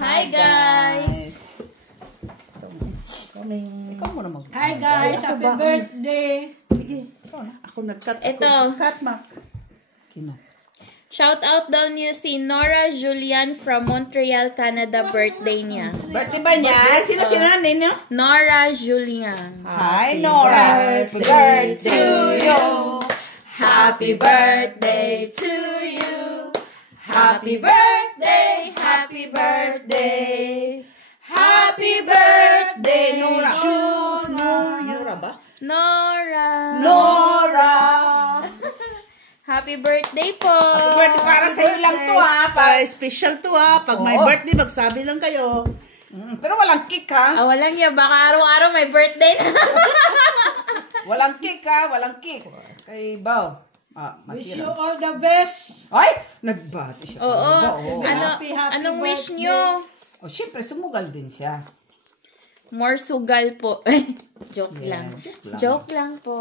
Hi guys! Ikaw muna mag- Hi guys! Happy birthday! Sige, ako nag-cut. Ito. Cut, ma. Kino. Shout out daw niyo si Nora Julian from Montreal, Canada. Birthday niya. Birthday ba niya? Sino ninyo? Nora Julian. Hi, Nora. Happy birthday to you. Happy birthday to you. Happy birthday. Happy birthday. Happy birthday, Nora. Nora ba? Nora. Nora. Happy birthday po. Happy birthday para sa iyo lang to ha. Para special to ha. Pag may birthday, magsabi lang kayo. Pero walang cake ha. Ah, walang niya. Baka araw-araw may birthday na. Walang cake ha. Walang cake. Kay Bao. Wish you all the best! Ay! Nagbati siya. Oo. Happy Anong wish birthday. niyo? O, syempre, sumugal din siya. More sugal po. Joke lang. Joke lang po.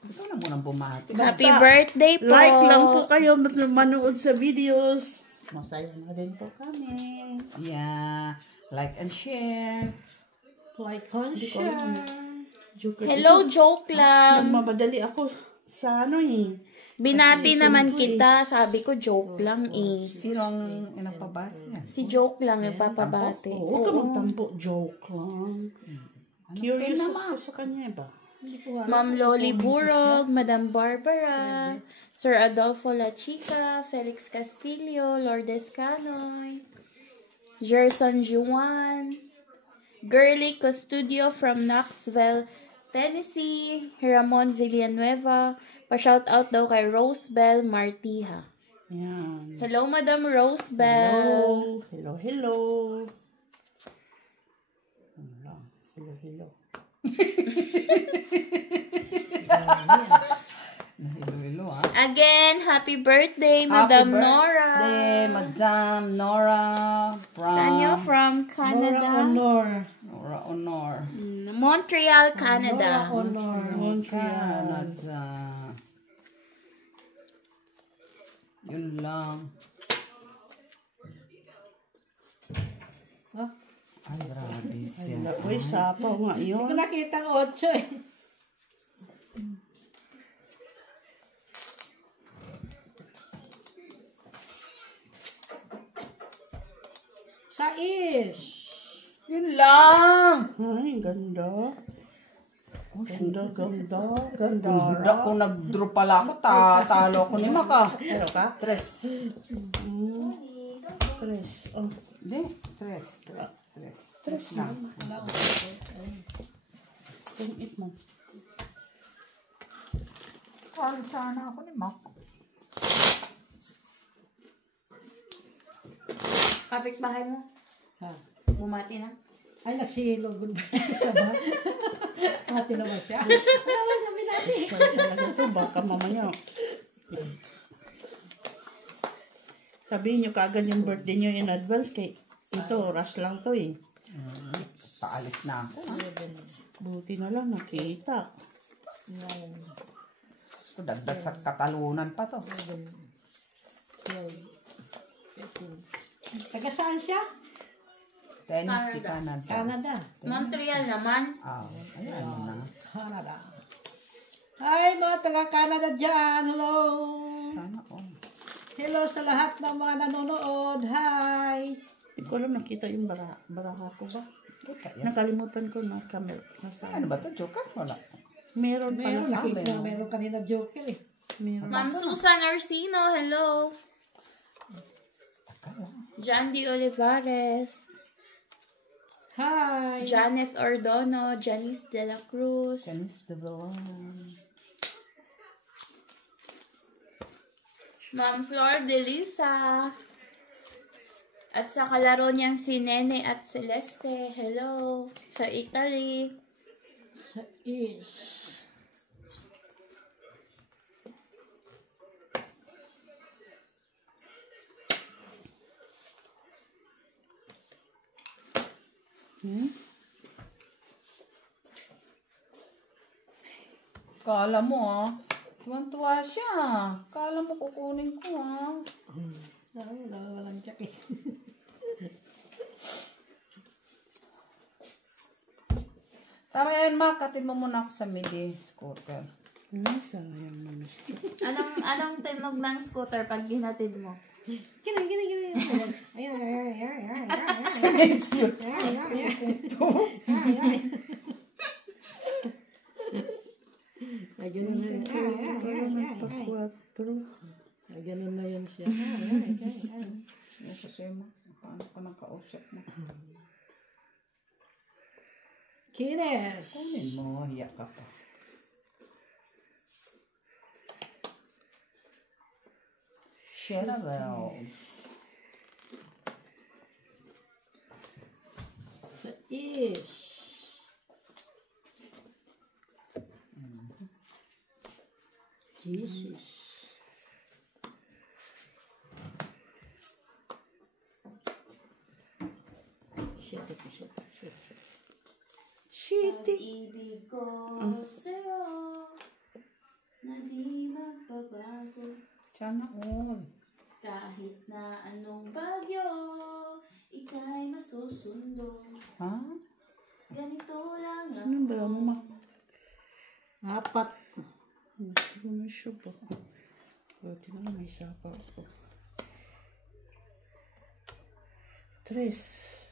Ito na munang bumati. Happy birthday po. Like lang po kayo manood sa videos. Masaya na rin po kami. Yeah. Like and share. Like and share. Hello, joke lang. Nagmamadali ako sa ano eh. Binati naman kita. Sabi ko, joke lang eh. Sino ang inagpabati niya? Si joke lang yung papabati. Huwag ka magtampo. Joke lang. Curious ako sa kanya ba? Ma'am Loli Burog, Madam Barbara, Sir Adolfo La Chica, Felix Castillo, Lourdes Canoy, Gerson Juan, Girly Custodio from Knoxville, Tennessee, Ramon Villanueva, pa-shoutout daw kay Rosebel Martiha. Yan. Hello, Madam Rosebel. Hello. Hello. Hello. Hello, ha? Again, happy birthday, Madam Nora. Happy birthday, Madam Nora. Saan niyo? From Canada? Nora Honor. Montreal, Canada. Canada. Yun lang. Ay, grabe siya. Uy, sapaw nga yun. Hindi ko nakita ang 8 eh. Sais! Yun lang. Ay, ganda. Ganda. Ganda ko nag-draw pala ako. Talo ko ni Maka. Ano ka? Tres. Tres. Oh. Hindi. Tres na. Tumit mo. Talo sana ako ni Maka. Kapit-bahay mo. Ha? Bumati na. Ay, nagsilog. Isa ba? Hati naman siya. Talaga to, baka mamaya. Sabihin nyo kaagad yung birthday nyo in advance kay ito, rush lang to eh. Paalis na ako. Buti na lang nakita. So, dagdag sa katalunan pa to. Taga saan siya? Tennessee, Canada. Canada. Montreal naman. Ayan na. Canada. Hi mga taga-Canada dyan. Hello. Sana ko. Hello sa lahat ng mga nanonood. Hi. Hindi ko alam nakita yung baraha ko ba? Kita yan. Nakalimutan ko na camera. Ano ba to? Joker? Wala. Meron Meron, pala. nakita meron kanina joker eh. Meron. Ma'am Susan Orsino, hello. John D. Olivares, Hi. Janeth Ordono, Janice De La Cruz, Janice de Villan. Ma'am Flor De Lisa, at sa kalaro niyang si Nene at Celeste, hello, sa Italy. Is. Kala mo tuwan-tuwa siya. Kala mo kukunin ko Walang jacket. Tama yan, ma. Katid mo muna ako sa midi scooter. Ay, sayang na miss ko. Anong tinog ng scooter pag hinatid mo? Gina. Ayan. Ay, ganun na yun. Ay, ganun na yun siya. Kasi mo, paano ka nakausap mo? Kines! Kunin mo, hiya ka pa. Shells. Sa ish. Jesus. Shit. Pag-ibig ko sa'yo na di magbabago. Sana all. Kahit na anong bagyo, ika'y masusundo. Ha? Ganito lang ako. Ano ba, ma? 4. Gusto ko na siya ba? Buti na lang may sapa ako. 3.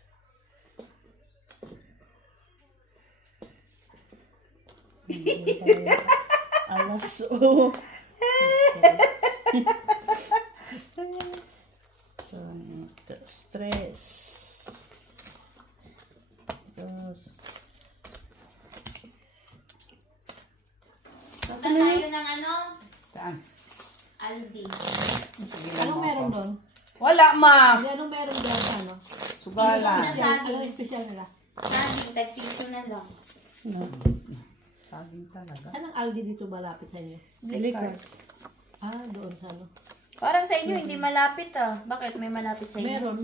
Alas o. Stress. Dos. Punta tayo ng ano? Saan? Aldi. Sige lang Anong mo meron ako. doon? Wala, ma! Anong meron doon sa ano? Sugalan. Anong special nila? Saging, tag-piso na lang. No. Saging talaga. Anong Aldi dito malapit sa inyo? Liquor. Doon sa ano? Parang sa inyo, hindi malapit ah. Bakit may malapit sa inyo? Meron.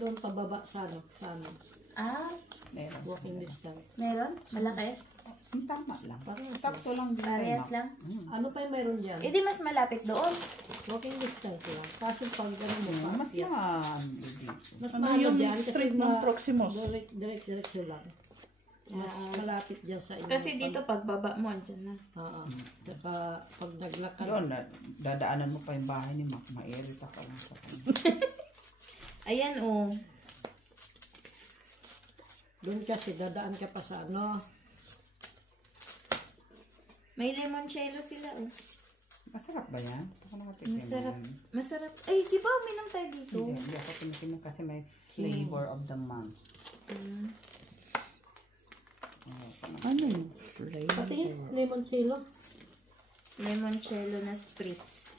Doon pababa sa ano? Sa ano? Ah, Meron. Walking distance. meron? Malaki? Tama lang. Sakto lang din. Parehas lang? Ano pa yung meron dyan? Eh di mas malapit doon. Walking distance lang. Kaso pag gano'n mo, Mas yes. mahal dito. Mas Ano mahal yung dyan kasi street ng ma- Proximos? Direct lang. Mas malapit dyan sa inyo. Kasi dito pagbaba mo, andyan na. Oo. Saka pag naglakad. Yun, dadaanan mo pa yung bahay ni Mac. Mairita ka lang sa kanya. Ayan oh. Doon kasi dadaan ka pa sa ano. May limoncello sila oh. Masarap ba yan? Ako nakatikim Masarap. yan. Masarap. Ay, di ba uminom tayo dito? Hindi ako tinitim kasi may flavor of the month. Ano yung flavor? Pati limoncello. Limoncello na spritz.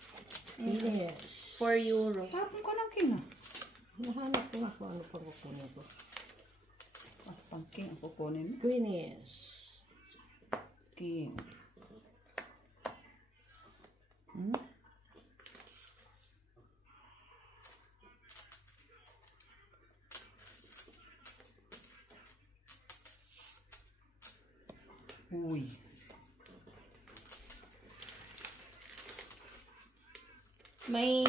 Yes. 4 euro. Tapon ko ng king. Nahanap ko nga kung ano pang kukunin ko. Pang king ang kukunin mo. Queenies. King. Uy. May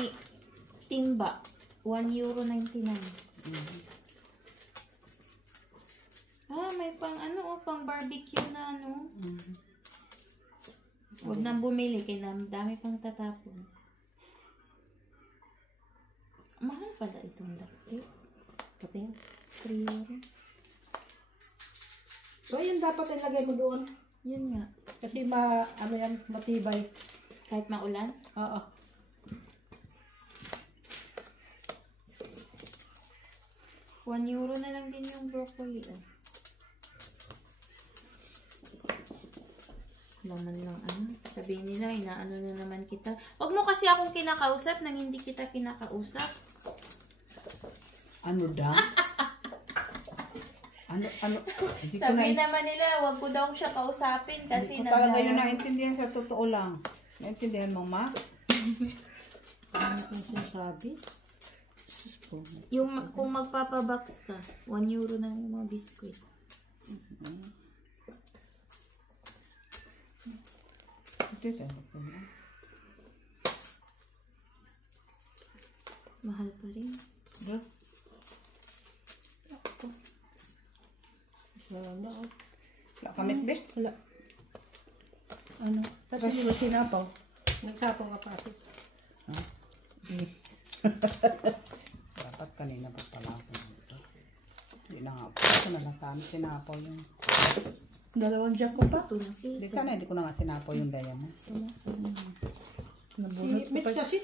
timba. 1 euro 99. Ah, may pang ano oh, pang barbecue na ano. Huwag nang bumili, kailangan dami pang tatapon. Mahal pala itong daktik. Pati. 3 euro. So, yun dapat ilagay mo doon. Yun nga. Kasi ano yan, matibay. Kahit maulan. Oo. €1 na lang din yung broccoli. Oh. Laman lang ano. Sabihin nila, inaano na naman kita. Huwag mo kasi akong kinakausap nang hindi kita kinakausap. Ano daw? Ano? Hindi ko Sabihin naman nila, huwag ko daw siya kausapin kasi Hindi ko talaga yun naintindihan sa totoo lang. Naintindihan mo, ma? Ano yung sinasabi? yung kung magpapabox ka, €1 na yung mga biskuit. Ito ko na. Mahal pa rin. Sana. Ano? Ba't hindi ba sinapaw? Nagtapong ka pa. Dapat kanina pa pala ako dito. Hindi na nga. Ito na lang sana sinapaw yung... Dalawang jack ko pa. Hindi, sana hindi ko na nga sinapaw yung diamonds. Nabunot Si ko Mitch pa. kasi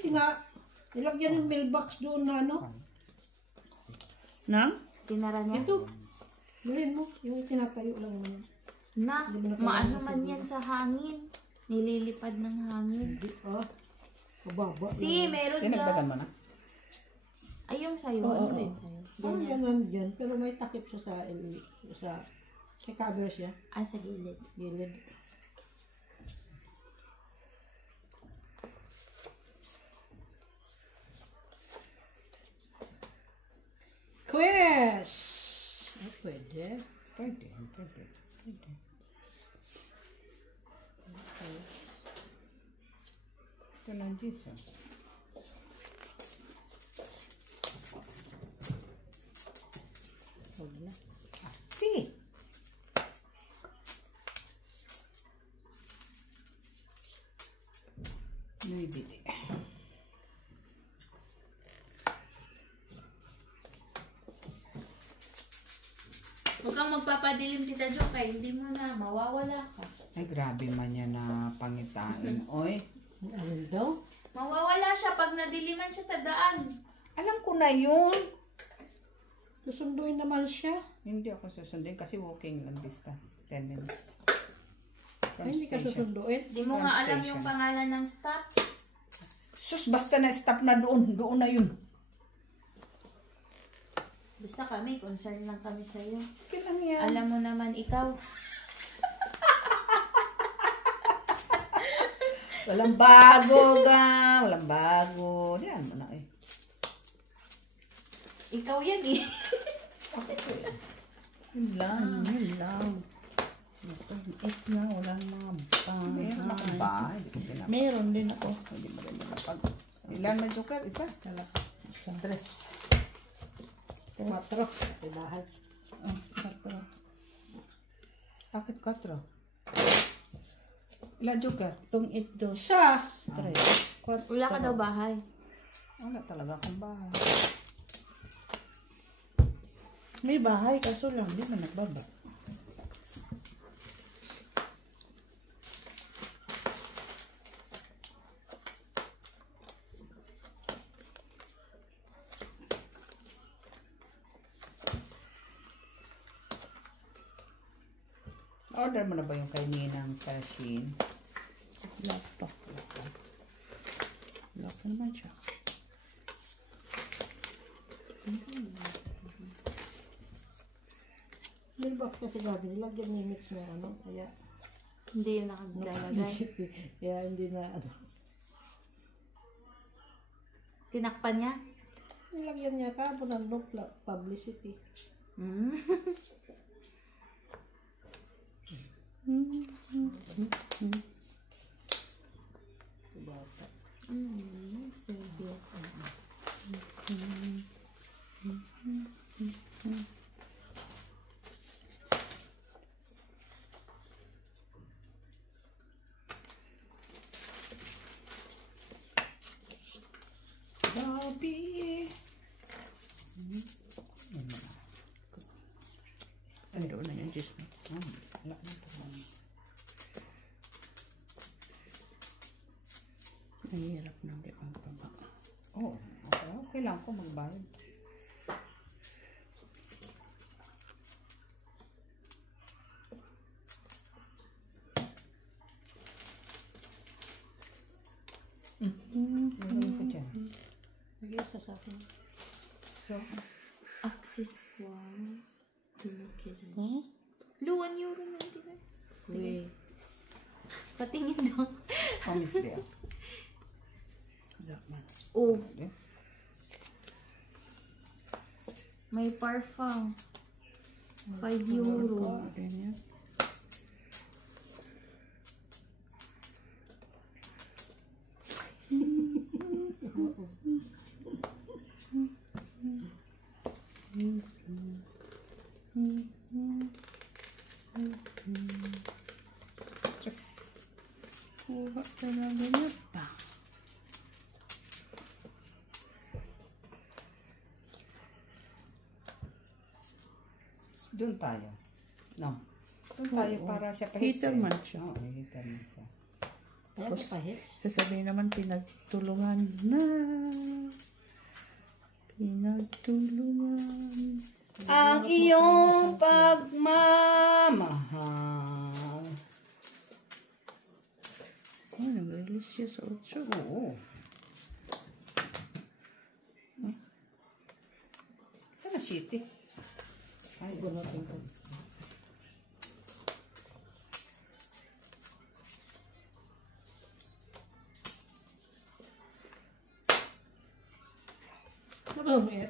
nilagyan yung mailbox doon na ano. Nang? Sinara niya? Ito. Bilhin mo. Yung tinatayo lang naman. Na, maano man yan sa hangin. Nililipad ng hangin. Ah. Mababa. Meron Dinagdagan dyan. mo na? Ay, yung sa'yo. Oo, Ano oo. ba yung sa'yo? Parang Ganyan. ganun dyan. Pero may takip siya sa cover siya. Ah, sa gilid. Gilid. Quiz! Ah, pwede. Pwede. Ito na, Jesus. Huwag na. Sige. Nabibili. Huwag kang magpapadilim, Tita Jo, kaya hindi mo na mawawala ka. Ay, grabe man yan na pangitain. Oy, Ano daw? Mawawala siya pag nadiliman siya sa daan. alam ko na yun. Susunduin naman siya. Hindi ako susundin kasi walking lang distance. 10 minutes. Ay, hindi ka station. susunduin. Di mo From nga alam station. yung pangalan ng stop. Sus, basta na-stop na doon. Doon na yun. Basta kami, concern lang kami sa'yo. Kailan yan? Alam mo naman ikaw. Walang bago ga. Walang bago. Diyan mo na eh. Ikaw yan eh. Yun lang. Yun lang. It na. Walang mga Meron bahay. akong bahay. Hindi ko pinap- Meron din ako. Hindi mo rin napag... Ilan na joker? Isa? Isa. Tres. 4. Ibahan. Oh, tatlo. Bakit 4? Ilan joker? Itong it dos. Siya. Tres. Wala ka daw bahay. Wala talaga akong bahay. May bahay kaso lang. Di man nagbaba. Order mo na ba yung kay Ninang sa Shein? Lock pa. Lock naman siya. Mailbox kasi gabi. Nilagyan ni Mitch na ano. Kaya Hindi yun nakagalagay. kaya hindi na ano. Tinakpan niya? Nilagyan niya ka ng no publicity. Hmm? Bata. Serviette. Grabe. Meron na yung Diyos na. Wala na ito. Nahihirap na ulit ang baba. Oo. Okay, okay lang ako magbayad. Meron ko dyan. Lagyan sa akin. So, Accessoire. 2 kilos. Hmm? Lu, 1 euro na, di ba? Wait. Patingin daw. promise bear. Wala man. Oh, Okay. may parfum. 5 euro. Ganyan. Stress. Kuha talaga niya pa. Doon tayo. No. Doon tayo para siya Hitter man siya. Oo, hitter man siya. Ayan, Tapos, pahit. sasabihin naman, pinagtulungan na. Pinagtulungan. Ang iyong pagmamahal. Oh, nag-release siya sa 8. Oo. Saan na shitty? Ay, Bunutin ko. Marami.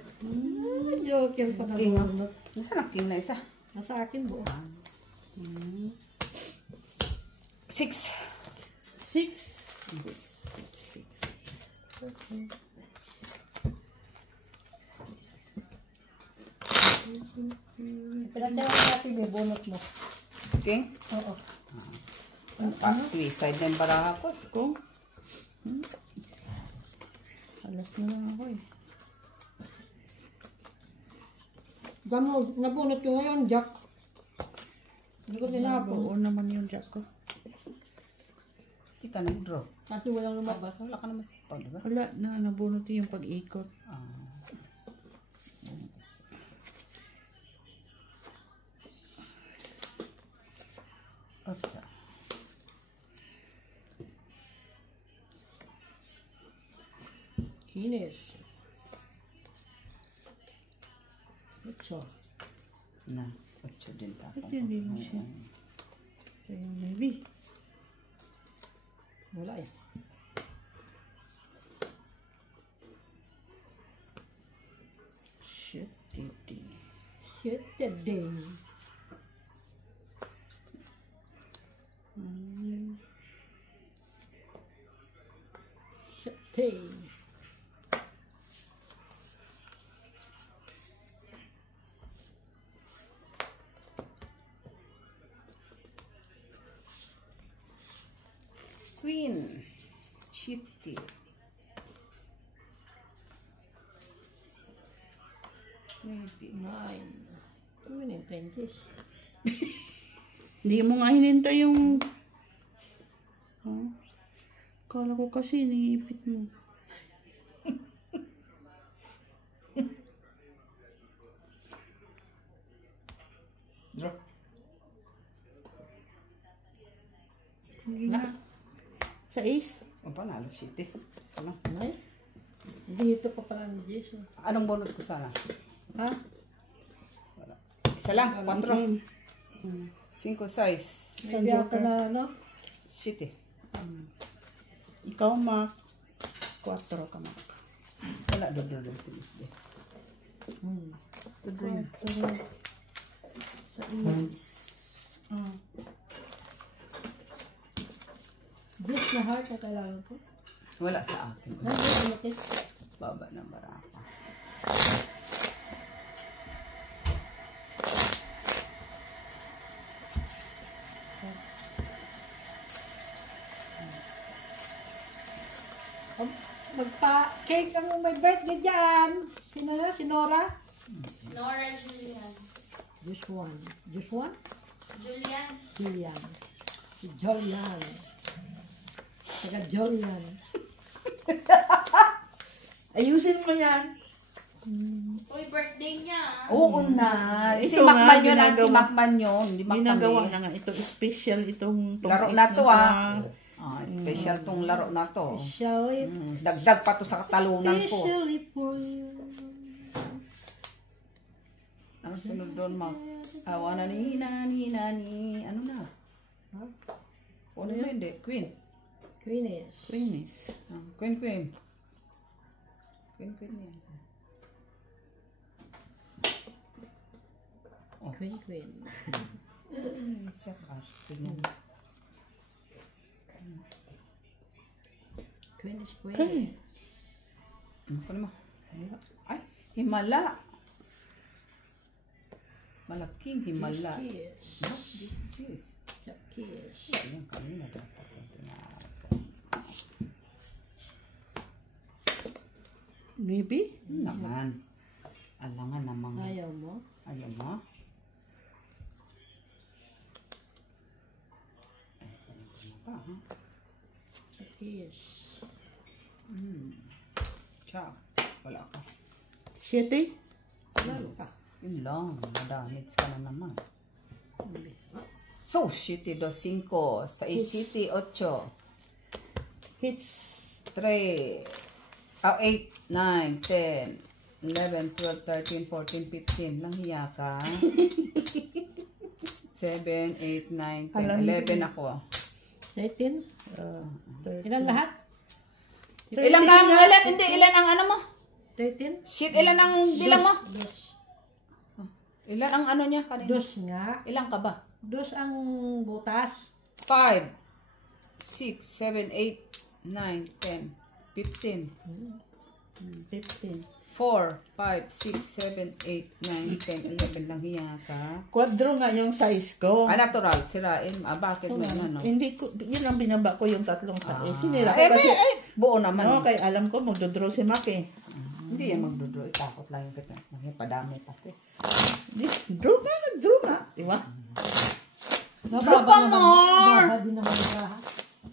Joker pa na King, ah. bunot. Nasaan ang king na isa? Nasa akin buo. 6. 6. Pinagdawan natin may bunot mo. King? Oo. Suicide na yung baraha ko. Kung? Alas na lang ako eh. Diyan mo, nabunot ko ngayon, Jack. Hindi ko tinapon. Oo naman yung jack ko. Hindi ka nag-draw. Kasi walang lumabas. Wala ka naman sa pag, diba? Wala na, nabunot yung pag-ikot. Ah. Otsa. Kinis. Ito. Na. Otsa din tapos. Ba't hindi mo siya? Kaya maybe. Wala eh. Shit, titi. Shit, that day. Shit, day. Queen. Shitty. Maybe. 9. 2 and 20. Hindi mo nga hinintay yung... Huh? Kala ko kasi niipit mo. Draw. Hindi na. Sa ace? O panalo, shitty. Sana. Ay. Dito pa pala ni Jason. Anong bonus ko sana? Ha? Wala. Isa lang. 4. 5, 6. May biyata na ano? Shitty. Ikaw, Mac. 4 ka, Mac. Wala, dodo si Lisde. Sa ace. Ah. Blitz na heart na kailangan ko. Wala sa akin. Ano natin? Baba ng baraka. Magpa-cake ang may birthday dyan. Sino na? Si Nora? Nora Julian. Just one. Just one? Julian. Julian. Si Julian. Taga Julian. Ayusin mo yan. Uy, birthday niya. Oo na. Si Ito nga, Macman yun. Si ginagawa- Macman yun. Di Macman Ginagawa eh. na nga ito. Special itong... Laro na to special tong laro na to. Especially, Dagdag pa to sa katalunan ko. especially for you. Ano sunod doon, Mac? Awa na ni. Ano na? Ha? Ano na hindi? Queen. Queenish. Queenies. Queen. Queen yan. Queen. Siya cash. Tingnan. Queenish Okay. queen. Ano pa naman? Ay, himala. Malaking himala. Kiss. Not this. Kiss. Yan, kanina dapat yung tinawag. Maybe? Naman. Alangan namang. Ayaw mo? Ayaw mo? Yes. Ciao. Wala ka. 7? Lalo ka. Yun lang. Madamits ka na naman. So, 7, 5, 6, 7, 8. Hits. 3, 8, 9, 10, 11, 12, 13, 14, 15. Nanghiya ka. 7, 8, 9, 10, 11 ako. 18? 13. Ilan lahat? Ilan ka? Ilan? Hindi, ilan ang ano mo? 13? Shit, ilan ang bilang mo? Dos. Ilan ang ano niya kanina? Dos nga. Ilan ka ba? Dos ang butas. 5, 6, 7, 8, 9, 10, 15. 15. 4, 5, 6, 7, 8, 9, 10, 11 lang hiya ka. Quadro nga yung size ko. Natural, sirain. Bakit may ano? Hindi ko, yun ang binaba ko yung tatlong size. Sinira ko Eh, kasi, buo naman. no, kaya alam ko magdodraw si Maki. Hindi yan magdodraw. Takot lang yung kita. Padami pati. Draw ka, nag-draw nga. Diba? Nababa naman. Nababa din naman ka.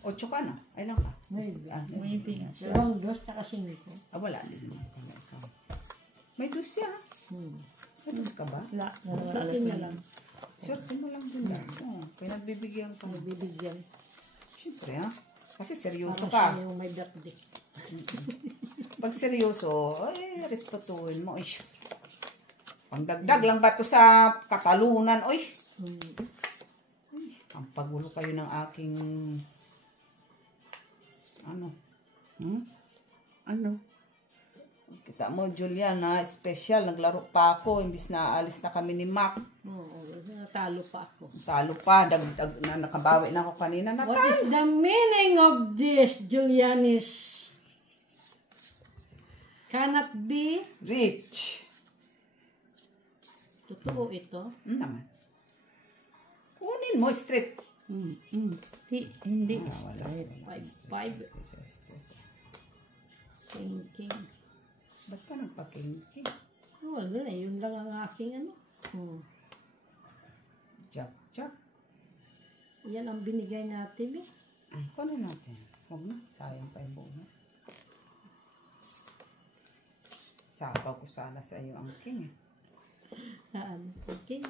8 ka na. Ay lang ka. Maybe. Maybe nga siya. Dalawang dos, tsaka siniko. Wala din. May dus siya. May dus ka ba? Wala. Akin na lang. Swerte mo lang din. Pinagbibigyan ka. Bibigyan. Siyempre ha. Kasi seryoso Para ka. siya yung may birthday. Pag seryoso, ay, respetuhin mo. Ay, pangdagdag lang ba ito sa katalunan? Oy, ang pagulo kayo ng aking ano? Ano? Kita mo, Juliana, special. Naglaro pa ako. Imbis na alis na kami ni Mac. Oo, natalo pa ako. Talo pa. Nakabawi na ako kanina. What is the meaning of this, Julianis? Cannot be. Rich. Totoo ito. Naman. Kunin mo straight. Hindi straight. 5. King. Ba't ka nagpa-king-king? Wala na, yun lang ang aking ano. Jack. Yan ang binigay natin eh. Kunin natin. Huwag na. Sayang pa yung buo na. Sabaw ko sana sa iyo ang king eh. Saan? Okay.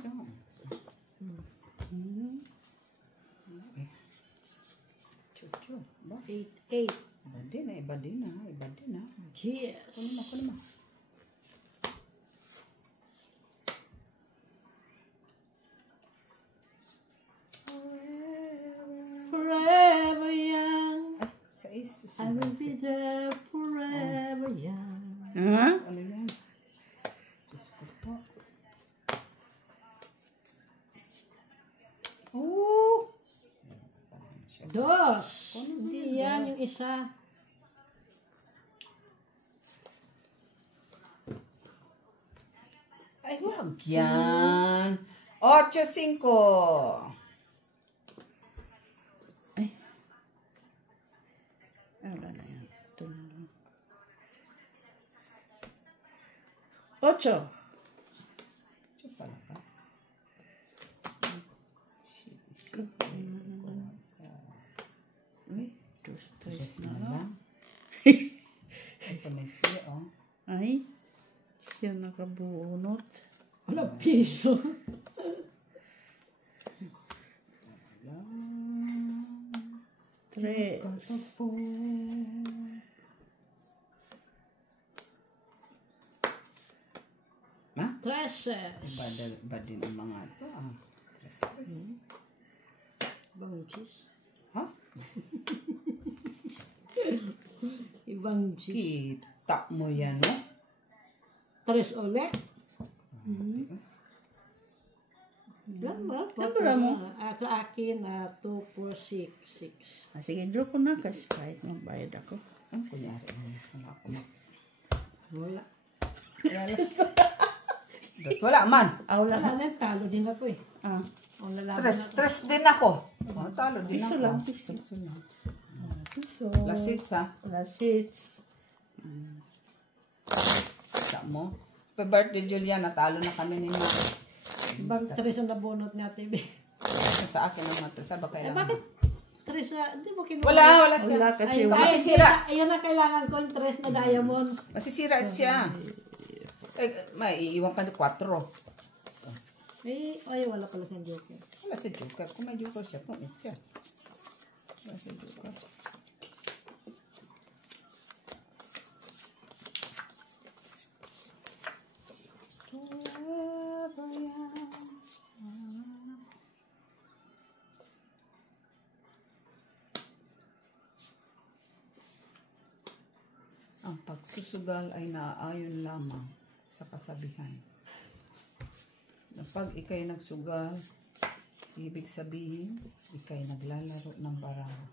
Chuchu. Ba? 8. Iba din na. Yes. Kunin mo. Forever young. Ay, sa I will be there forever young. Ha? Ano yan? Diyos ko po. Dos. Hindi yan yung isa. Ay, wag yan. 8-5. Wala na yan. Ito na lang. 8. Ito pala ka. Uy, 2, 3 na lang. Ito may spray, oh. Ay, siya nakabunot. Wala piso. Tres. Ha? Treasures. Iba din ang mga ito, ah. Tres. Ibang cheese. Ha? Ibang cheese. Kita mo yan, no? Tres ulit. Nabara mo? Sa akin, 2, 4, 6. Sige, draw ko na kasi kahit magbayad ako. Ang kunyari, wala ako mag... Wala. Dos, wala man. Wala Wala na, talo din ako eh. O lalaban ako. Tres din ako. Oh, talo din Piso ako. lang, piso. lang. Piso. Last hits, ha? Last hits. mo. Happy birthday, Julia. Natalo na kami ni Ma. Bang tres ang nabunot niya, TV. Sa akin ang matresa ba kailangan? Bakit tres na, di mo kinuha? Wala siya. Wala kasi Ay, wala. Masisira. Ayun ang kailangan ko, yung tres na diamond. Masisira siya. Ay, maiiwan ka ng 4. Ay, wala pala siyang joker. Wala si Joker. Kung may Joker siya, tungit siya. Wala si Joker. Ang pagsusugal ay naaayon lamang sa kasabihan. Na pag ikay nagsugal, ibig sabihin, ikay naglalaro ng baraha.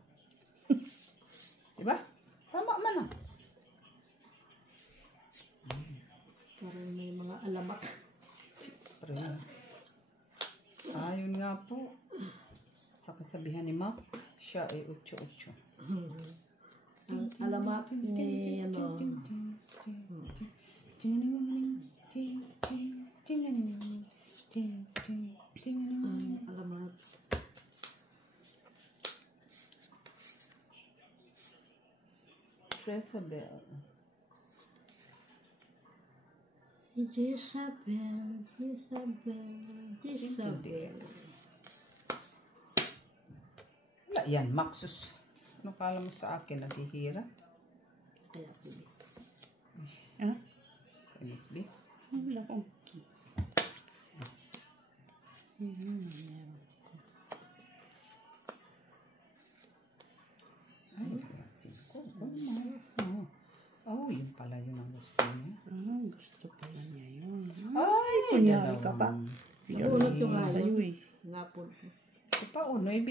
Diba? Tama man ah. Parang may mga alamak. Pre. Ayon nga po sa kasabihan ni Ma, siya ay 8-8. Ang alamak ni, ano, alamak. Jezebel. Jezebel. Wala yan, Maxus. Ano kala mo sa akin? Naghihira? Kaya po. Ah, MSB? wala akong key. Ay, 5. Oh, yun pala yun ang gusto niya. Gusto pala niya yun. Ay, Kunyari ka pa. Nabunot yung Sa'yo eh. Nga po. Ito pa, oh, noibi.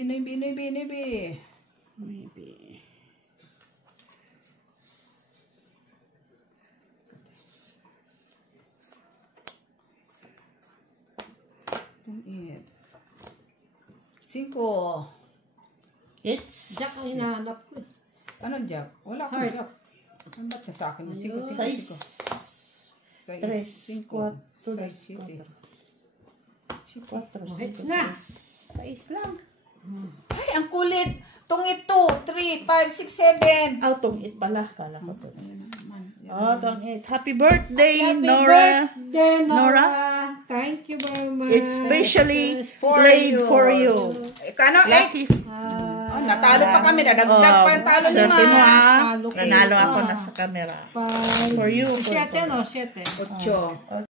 Maybe. It. 5. It's Jack ang hinahanap ko. Ano, Jack? Wala akong Heart. Jack. Ano ba't niya sa akin? 5. 6, 3, 4, 4, Hits na. 6 lang. Ay, ang kulit! Tungit 2, 3, 5, 6, 7. Tong 8 pala. Kala ko to. Ayun naman. Tong 8. Happy birthday, Happy Nora. birthday, Nora. Thank you very much. It's specially played for you. Kano, Lucky. Oh, natalo pa kami. Nadagdag pa yung talo ni Swerte mo Ma. ah. Talo kayo. Nanalo ako na sa camera. Five. For you. 7, no? 7. 8.